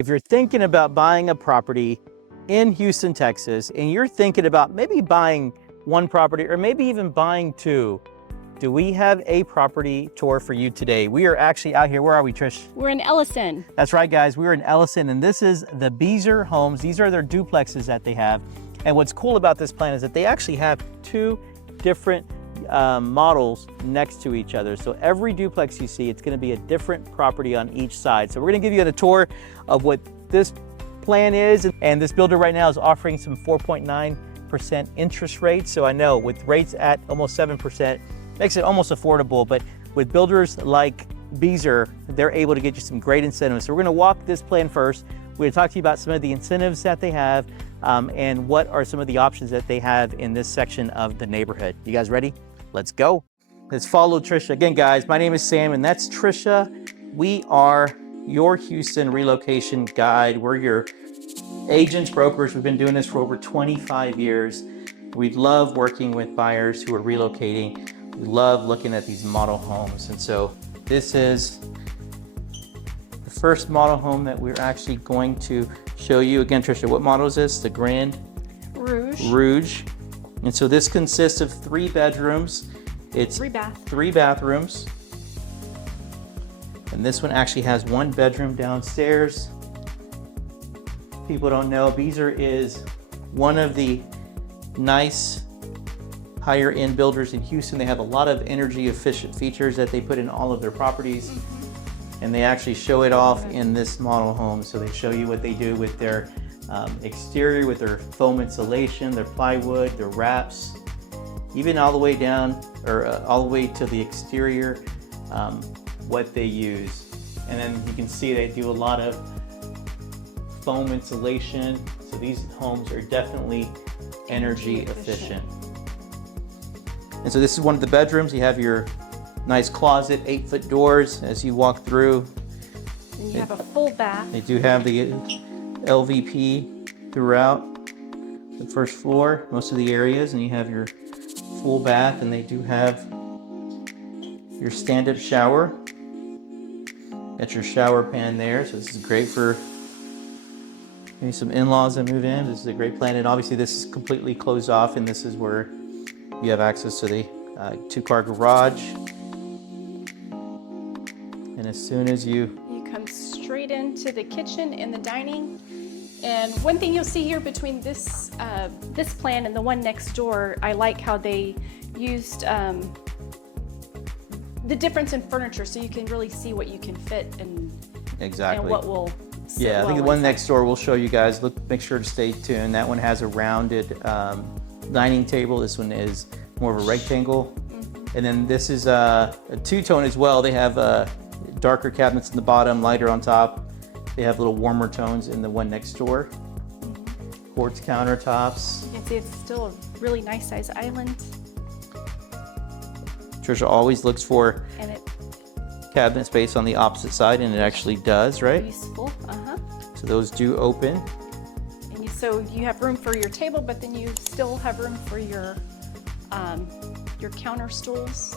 If you're thinking about buying a property in Houston, Texas, and you're thinking about maybe buying one property or maybe even buying two, do we have a property tour for you today? We are actually out here. Where are we, Trish? We're in Elyson. That's right, guys. We're in Elyson, and this is the Beazer Homes. These are their duplexes that they have. And what's cool about this plan is that they actually have two different models next to each other. So every duplex you see, it's going to be a different property on each side. So we're going to give you a tour of what this plan is. And this builder right now is offering some 4.9% interest rates. So I know with rates at almost 7%, makes it almost affordable. But with builders like Beazer, they're able to get you some great incentives. So we're going to walk this plan first. We're going to talk to you about some of the incentives that they have and what are some of the options that they have in this section of the neighborhood. You guys ready? Let's go. Let's follow Trisha. Again, guys, my name is Sam and that's Trisha. We are your Houston relocation guide. We're your agents, brokers. We've been doing this for over 25 years. We love working with buyers who are relocating. We love looking at these model homes. And so this is the first model home that we're actually going to show you. Again, Trisha, what model is this? The Grand Rouge. And so this consists of 3 bedrooms. It's three bathrooms. And this one actually has 1 bedroom downstairs. People don't know, Beazer is one of the nice higher end builders in Houston. They have a lot of energy efficient features that they put in all of their properties. And they actually show it off in this model home. So they show you what they do with their exterior, with their foam insulation, their plywood, their wraps, even all the way down or all the way to the exterior, what they use. And then you can see they do a lot of foam insulation. So these homes are definitely energy efficient. And so this is one of the bedrooms. You have your nice closet, 8-foot doors as you walk through. And you have a full bath. They do have the LVP throughout the first floor, most of the areas, and you have your full bath, and they do have your stand-up shower. Got your shower pan there, so this is great for maybe some in-laws that move in. This is a great plan, and obviously this is completely closed off, and this is where you have access to the 2-car garage. And as soon as you come straight into the kitchen and the dining. And one thing you'll see here between this this plan and the one next door, I like how they used the difference in furniture, so you can really see what you can fit and exactly and what will sit yeah, I think well the one inside. next door we'll show you guys. Make sure to stay tuned. That one has a rounded dining table. This one is more of a rectangle. And then this is a two-tone as well. They have darker cabinets in the bottom, lighter on top. They have little warmer tones in the one next door. Quartz countertops. You can see it's still a really nice size island. Trisha always looks for And it cabinet space on the opposite side, and it actually does, right? useful. So those do open. And so you have room for your table, but then you still have room for your counter stools.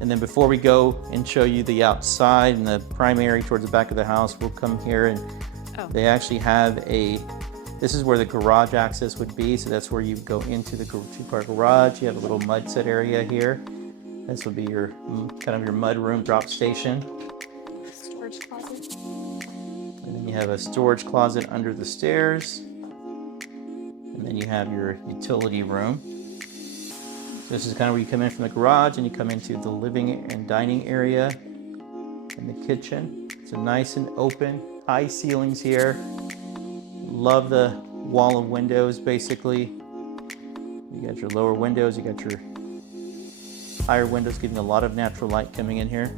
And then before we go and show you the outside and the primary towards the back of the house, we'll come here and they actually have this is where the garage access would be. So that's where you go into the 2-car garage. You have a little mud set area here. This would be your kind of your mud room drop station. Storage closet. And then you have a storage closet under the stairs. And then you have your utility room. This is kind of where you come in from the garage and you come into the living and dining area and the kitchen. It's a nice and open, high ceilings here. Love the wall of windows, basically. You got your lower windows, you got your higher windows, giving a lot of natural light coming in here.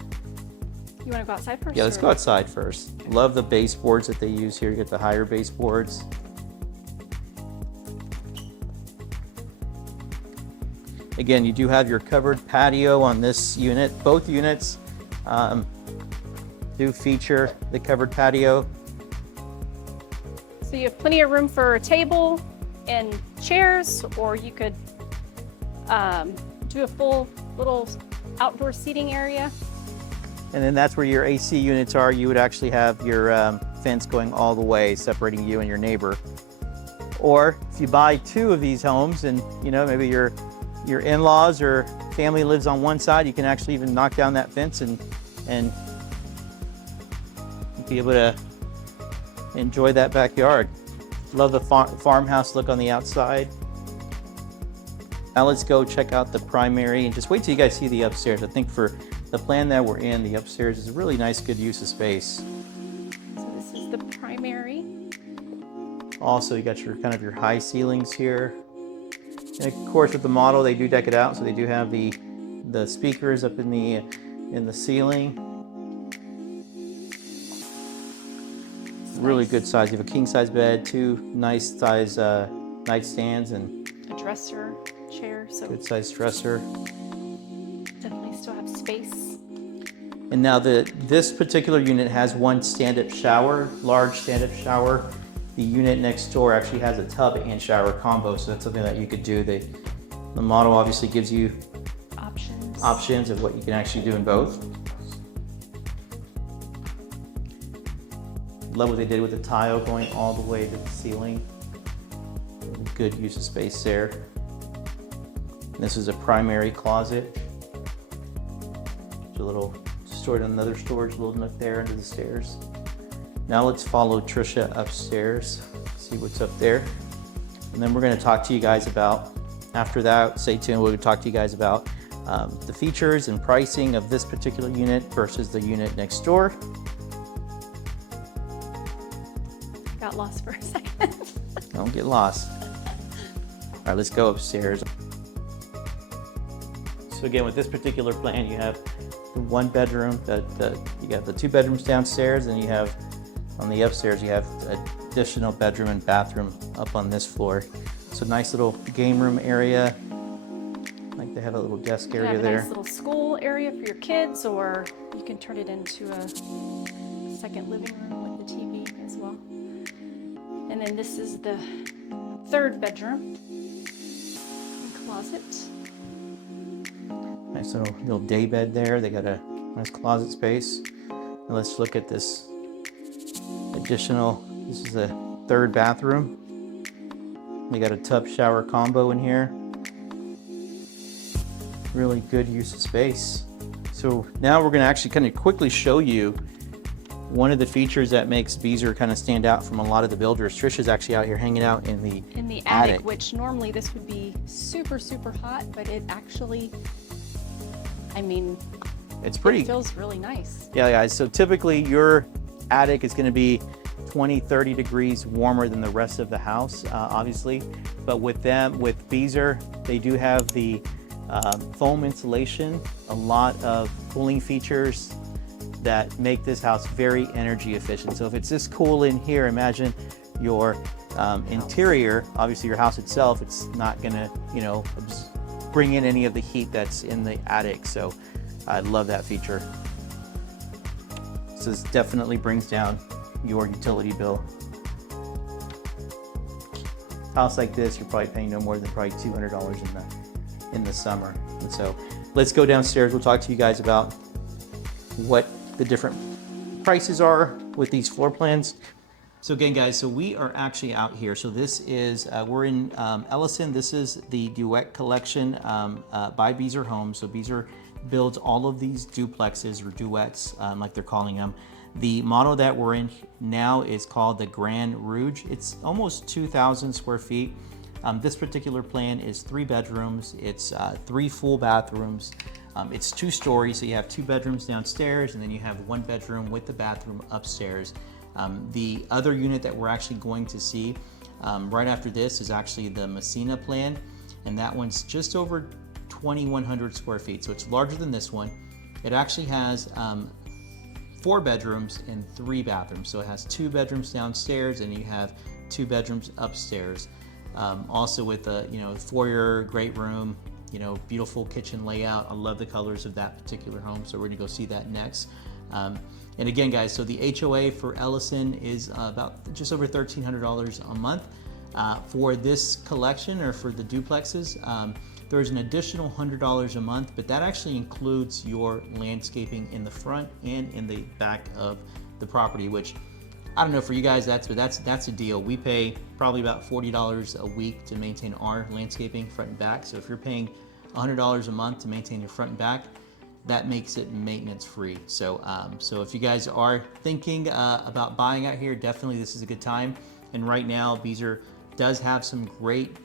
You want to go outside first? Yeah, let's go outside first. Love the baseboards that they use here. You get the higher baseboards. Again, you do have your covered patio on this unit. Both units do feature the covered patio. So you have plenty of room for a table and chairs, or you could do a full little outdoor seating area. And then that's where your AC units are. You would actually have your fence going all the way, separating you and your neighbor. Or if you buy 2 of these homes and maybe your in-laws or family lives on one side, you can actually even knock down that fence and be able to enjoy that backyard. Love the farmhouse look on the outside. Now let's go check out the primary and just wait till you guys see the upstairs. I think for the plan that we're in, the upstairs is a really nice, good use of space. So this is the primary. Also, you got your kind of your high ceilings here. And of course, with the model, they do deck it out, so they do have the speakers up in the ceiling. Really good size. You have a king size bed, 2 nice size nightstands, and a dresser, chair. So good size dresser. Definitely still have space. And now this particular unit has 1 stand-up shower, large stand-up shower. The unit next door actually has a tub and shower combo, so that's something that you could do. The model obviously gives you options of what you can actually do in both. Love what they did with the tile going all the way to the ceiling. Good use of space there. This is a primary closet. There's a little stored another storage little nook there under the stairs. Now let's follow Trisha upstairs, see what's up there. And then we're gonna talk to you guys about, after that, stay tuned, we'll talk to you guys about the features and pricing of this particular unit versus the unit next door. Got lost for a second. Don't get lost. All right, let's go upstairs. So again, with this particular plan, you have the 1 bedroom, you got the 2 bedrooms downstairs, and you have on the upstairs, you have additional bedroom and bathroom up on this floor. So nice little game room area. Like they have a little desk area have a there. nice little school area for your kids, or you can turn it into a second living room with the TV as well. And then this is the 3rd bedroom and closet. Nice little day bed there. They got a nice closet space. And let's look at this additional, this is the 3rd bathroom. We got a tub shower combo in here. Really good use of space. So now we're gonna actually kind of quickly show you one of the features that makes Beazer kind of stand out from a lot of the builders. Trisha's actually out here hanging out in the attic, which normally this would be super, super hot, but it actually, I mean, it feels really nice. Yeah, guys, so typically your attic is gonna be 20, 30 degrees warmer than the rest of the house, obviously. But with Beazer, they do have the foam insulation, a lot of cooling features that make this house very energy efficient. So if it's this cool in here, imagine your interior, obviously your house itself, it's not gonna, bring in any of the heat that's in the attic. So I love that feature. So this definitely brings down your utility bill. House like this, you're probably paying no more than probably $200 in the summer. And so let's go downstairs. We'll talk to you guys about what the different prices are with these floor plans. So again, guys, so we are actually out here. So this is, we're in Elyson. This is the Duet collection by Beazer Homes. So Beazer builds all of these duplexes or duets, like they're calling them. The model that we're in now is called the Grand Rouge. It's almost 2,000 square feet. This particular plan is 3 bedrooms. It's 3 full bathrooms. It's 2 stories, so you have 2 bedrooms downstairs, and then you have 1 bedroom with the bathroom upstairs. The other unit that we're actually going to see right after this is actually the Messina plan, and that one's just over 2,100 square feet, so it's larger than this one. It actually has 4 bedrooms and 3 bathrooms, so it has 2 bedrooms downstairs, and you have 2 bedrooms upstairs. Also with a foyer, great room, beautiful kitchen layout. I love the colors of that particular home, so we're gonna go see that next. And again, guys, so the HOA for Elyson is about just over $1,300 a month. For this collection, or for the duplexes, there's an additional $100 a month, but that actually includes your landscaping in the front and in the back of the property, which I don't know for you guys, that's a deal. We pay probably about $40 a week to maintain our landscaping front and back. So if you're paying $100 a month to maintain your front and back, that makes it maintenance free. So so if you guys are thinking about buying out here, definitely this is a good time. And right now, Beazer does have some great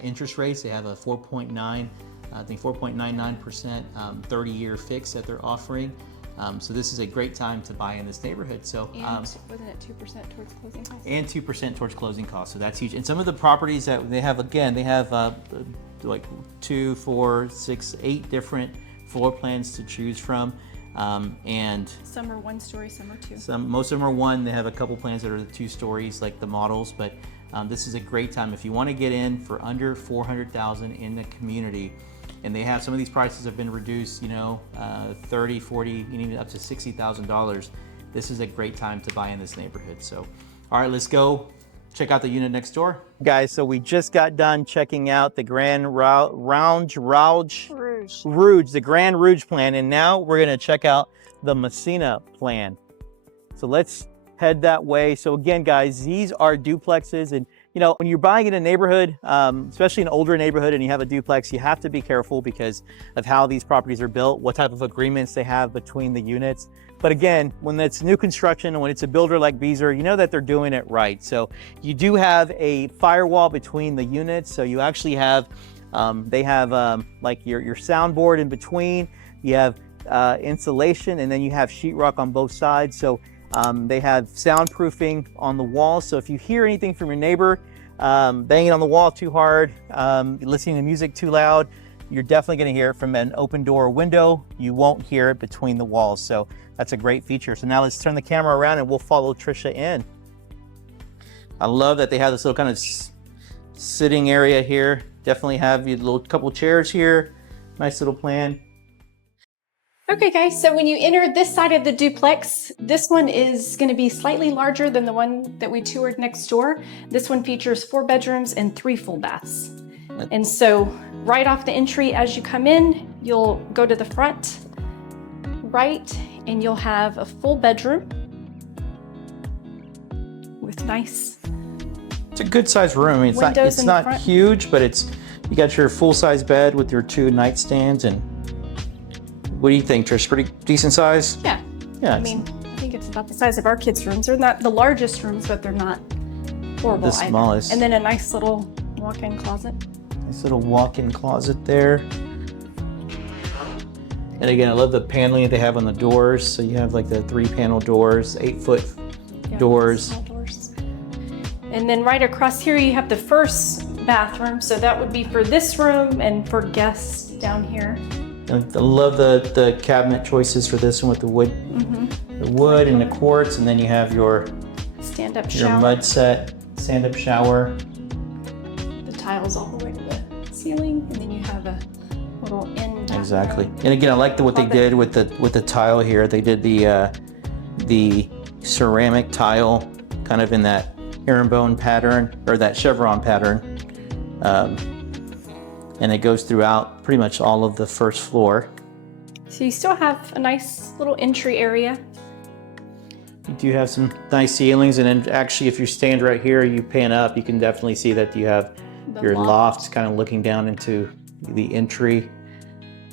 interest rates. They have a 4.9, I think 4.99% 30-year fix that they're offering. So this is a great time to buy in this neighborhood. So and wasn't it 2% towards closing costs? And 2% towards closing costs. So that's huge. And some of the properties that they have, again, they have like 2, 4, 6, 8 different floor plans to choose from. And some are 1 story, some are 2. Most of them are 1. They have a couple plans that are 2 stories, like the models. But this is a great time if you want to get in for under $400,000 in the community. And they have, some of these prices have been reduced, you know, 30, 40, even up to $60,000. This is a great time to buy in this neighborhood. So, all right, let's go check out the unit next door. Guys, so we just got done checking out the Grand Rouge, the Grand Rouge plan, and now we're gonna check out the Messina plan. So let's head that way. So again, guys, these are duplexes, and you know, when you're buying in a neighborhood, especially an older neighborhood, and you have a duplex, you have to be careful because of how these properties are built, what type of agreements they have between the units. But again, when it's new construction and when it's a builder like Beazer, you know that they're doing it right. So you do have a firewall between the units. So you actually have, they have like your soundboard in between. You have insulation, and then you have sheetrock on both sides. So they have soundproofing on the walls. So if you hear anything from your neighbor banging on the wall too hard, listening to music too loud, you're definitely going to hear it from an open door or window. You won't hear it between the walls. So that's a great feature. So now let's turn the camera around and we'll follow Trisha in. I love that they have this little kind of sitting area here. Definitely have your little couple chairs here. Nice little plan. Okay guys, so when you enter this side of the duplex, this one is going to be slightly larger than the one that we toured next door. This one features 4 bedrooms and 3 full baths. And so right off the entry as you come in, you'll go to the front right and you'll have a full bedroom with nice, it's a good sized room. I mean, it's not huge, but you got your full size bed with your 2 nightstands. And what do you think, Trish? Pretty decent size? Yeah. I mean, I think it's about the size of our kids' rooms. They're not the largest rooms, but they're not horrible the smallest. And then a nice little walk-in closet. Nice little walk-in closet there. And again, I love the paneling that they have on the doors. So you have like the 3-panel doors, 8-foot doors. Small doors. And then right across here, you have the first bathroom. So that would be for this room and for guests down here. I love the cabinet choices for this one with the wood, the wood and the quartz, and then you have your stand-up shower, your mud set, stand-up shower. The tiles all the way to the ceiling, and then you have a little in. Exactly. And again, I like what they did with the tile here. They did the ceramic tile, kind of in that herringbone pattern or that chevron pattern. And it goes throughout pretty much all of the first floor. So you still have a nice little entry area. You do have some nice ceilings, and then actually if you stand right here, you pan up, you can definitely see that you have your loft kind of looking down into the entry.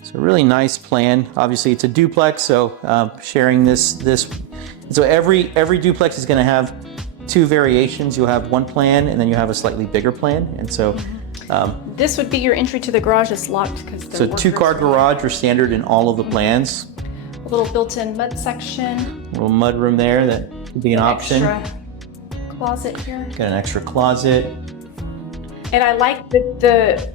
So a really nice plan. Obviously it's a duplex, so sharing this. So every duplex is gonna have 2 variations. You'll have 1 plan, and then you have a slightly bigger plan. And so this would be your entry to the garage. It's locked because so 2-car garage are standard in all of the plans. A little built-in mud section. A little mud room there that could be an option. Extra closet here. Got an extra closet. And I like the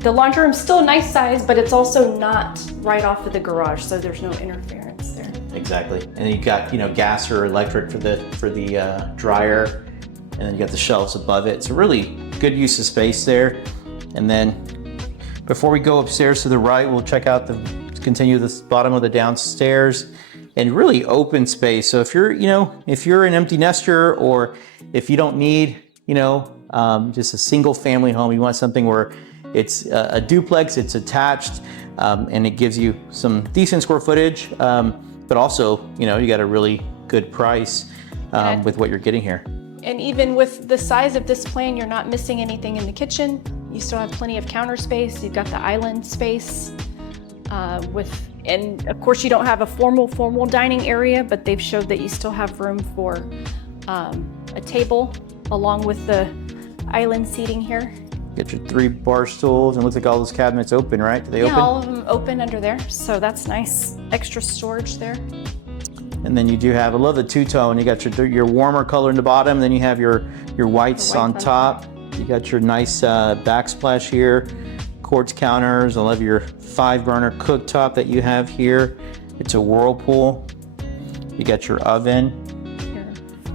the laundry room's still a nice size, but it's also not right off of the garage, so there's no interference there. Exactly. And then you got gas or electric for the dryer, and then you got the shelves above it. It's a really good use of space there. And then before we go upstairs to the right, we'll continue this bottom of the downstairs, and really open space. So if you're an empty nester, or if you don't need just a single family home, you want something where it's a duplex, it's attached, and it gives you some decent square footage, but also you got a really good price. with what you're getting here. And even with the size of this plan, you're not missing anything in the kitchen. You still have plenty of counter space. You've got the island space and of course you don't have a formal dining area, but they've showed that you still have room for a table along with the island seating here. Get your 3 bar stools, and it looks like all those cabinets open, right? Do they open? Yeah, all of them open under there, so that's nice. Extra storage there. And then you do have, I love the two-tone. You got your warmer color in the bottom, then you have your whites on top. You got your nice backsplash here, quartz counters. I love your 5-burner cooktop that you have here. It's a Whirlpool. You got your oven.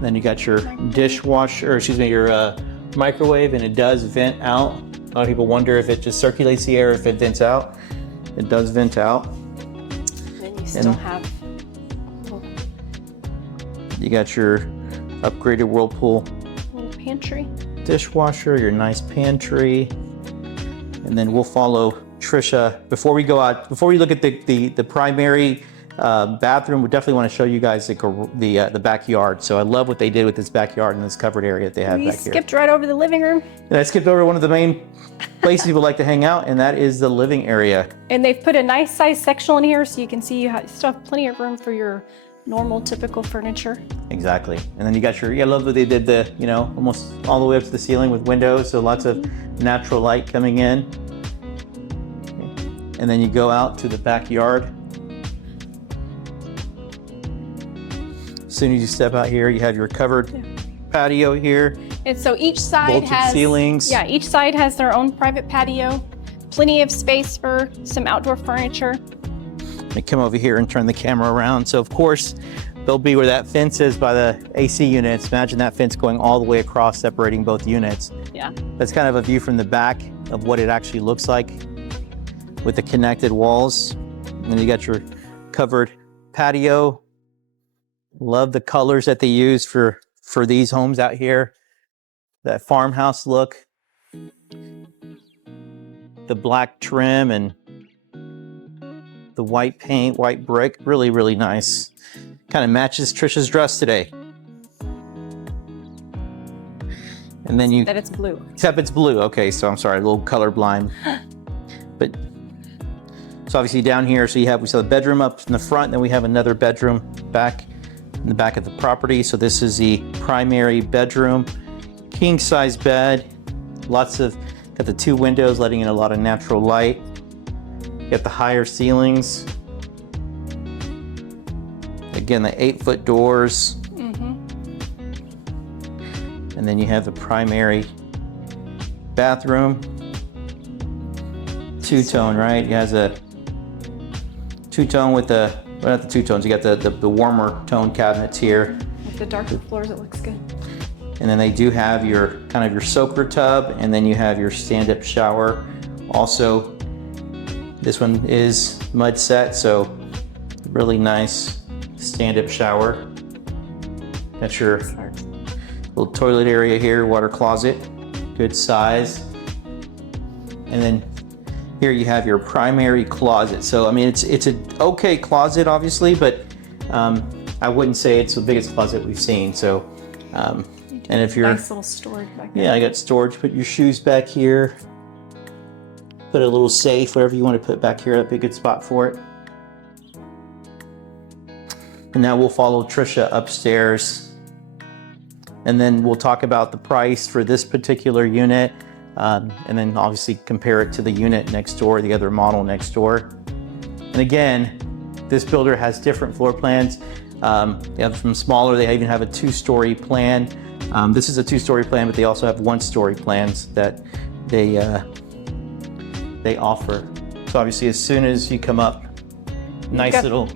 Then you got your dishwasher, or excuse me, your microwave, and it does vent out. A lot of people wonder if it just circulates the air, if it vents out. It does vent out. Then you still have. You got your upgraded Whirlpool Little pantry. Dishwasher, your nice pantry, and then we'll follow Trisha. Before we go out, before we look at the primary bathroom, we definitely want to show you guys the backyard. So I love what they did with this backyard and this covered area that they have back here. We skipped right over the living room. And I skipped over one of the main places people like to hang out, and that is the living area. And they've put a nice size sectional in here so you can see you still have plenty of room for your normal, typical furniture. Exactly. And then you got I love that they did the, almost all the way up to the ceiling with windows, so lots of natural light coming in. And then you go out to the backyard. As soon as you step out here, you have your covered patio here. And so each side vaulted ceilings. Yeah, each side has their own private patio. Plenty of space for some outdoor furniture. Let me come over here and turn the camera around. So of course, they'll be where that fence is by the AC units. Imagine that fence going all the way across, separating both units. Yeah. That's kind of a view from the back of what it actually looks like with the connected walls. And then you got your covered patio. Love the colors that they use for these homes out here. That farmhouse look. The black trim and the white paint, white brick, really, really nice. Kind of matches Trisha's dress today. And then That it's blue. Except it's blue. Okay, so I'm sorry, a little colorblind. But so obviously down here, we saw the bedroom up in the front, then we have another bedroom back in the back of the property. So this is the primary bedroom, king size bed, got the 2 windows letting in a lot of natural light. You got the higher ceilings. Again, the 8-foot doors. And then you have the primary bathroom. Two-tone, right? It has a two-tone with not the two-tones, you got the warmer tone cabinets here. With the darker floors, it looks good. And then they do have your kind of your soaker tub, and then you have your stand-up shower. Also, this one is mud set, so really nice stand-up shower. Got your little toilet area here, water closet, good size. And then here you have your primary closet. So I mean, it's an okay closet, obviously, but I wouldn't say it's the biggest closet we've seen. So, and if you're nice little storage back there. Yeah, I got storage. Put your shoes back here. Put a little safe, whatever you want to put back here. That'd be a good spot for it. And now we'll follow Trisha upstairs. And then we'll talk about the price for this particular unit. And then obviously compare it to the unit next door, the other model next door. And again, this builder has different floor plans. They have from smaller, they even have a 2-story plan. This is a 2-story plan, but they also have 1-story plans that they offer. So obviously as soon as you come up, nice little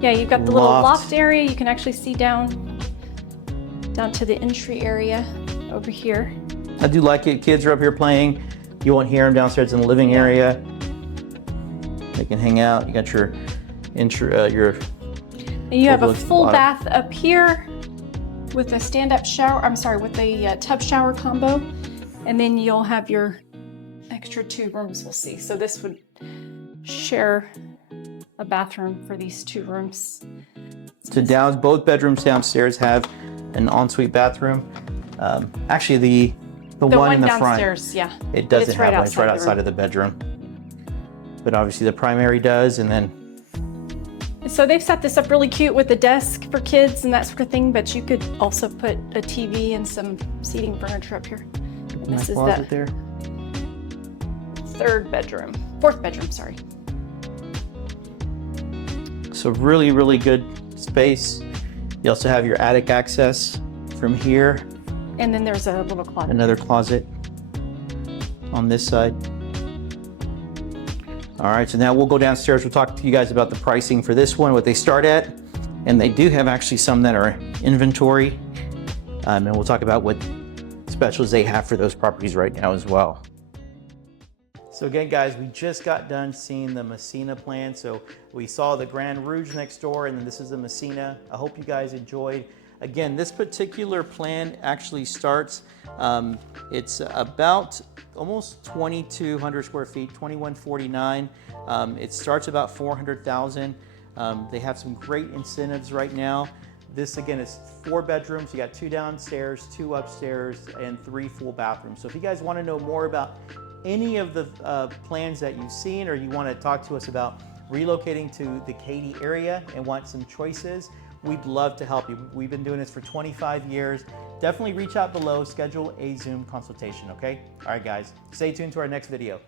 you've got the little loft area. You can actually see down to the entry area over here. I do like it. Kids are up here playing. You won't hear them downstairs in the living area. They can hang out. You got your And you have a full bath up here with a stand-up shower. I'm sorry, with a tub shower combo. And then you'll have your extra 2 rooms we'll see. So this would share a bathroom for these 2 rooms. So both bedrooms downstairs have an ensuite bathroom. Actually, the one in the downstairs, front, yeah. it doesn't It's right have one. It's right outside the outside of the bedroom. But obviously the primary does, and then So they've set this up really cute with a desk for kids and that sort of thing, but you could also put a TV and some seating furniture up here. This is closet the there. fourth bedroom, sorry. So really, really good space. You also have your attic access from here. And then there's a little closet. Another closet on this side. All right, so now we'll go downstairs. We'll talk to you guys about the pricing for this one, what they start at. And they do have actually some that are inventory. And we'll talk about what specials they have for those properties right now as well. So again, guys, we just got done seeing the Messina plan. So we saw the Grand Rouge next door, and then this is the Messina. I hope you guys enjoyed. Again, this particular plan actually starts, it's about almost 2,200 square feet, 2,149. It starts about 400,000. They have some great incentives right now. This again is 4 bedrooms. You got 2 downstairs, 2 upstairs, and 3 full bathrooms. So if you guys want to know more about any of the plans that you've seen, or you want to talk to us about relocating to the Katy area and want some choices, we'd love to help you. We've been doing this for 25 years. Definitely reach out below, schedule a Zoom consultation, okay? All right, guys, stay tuned to our next video.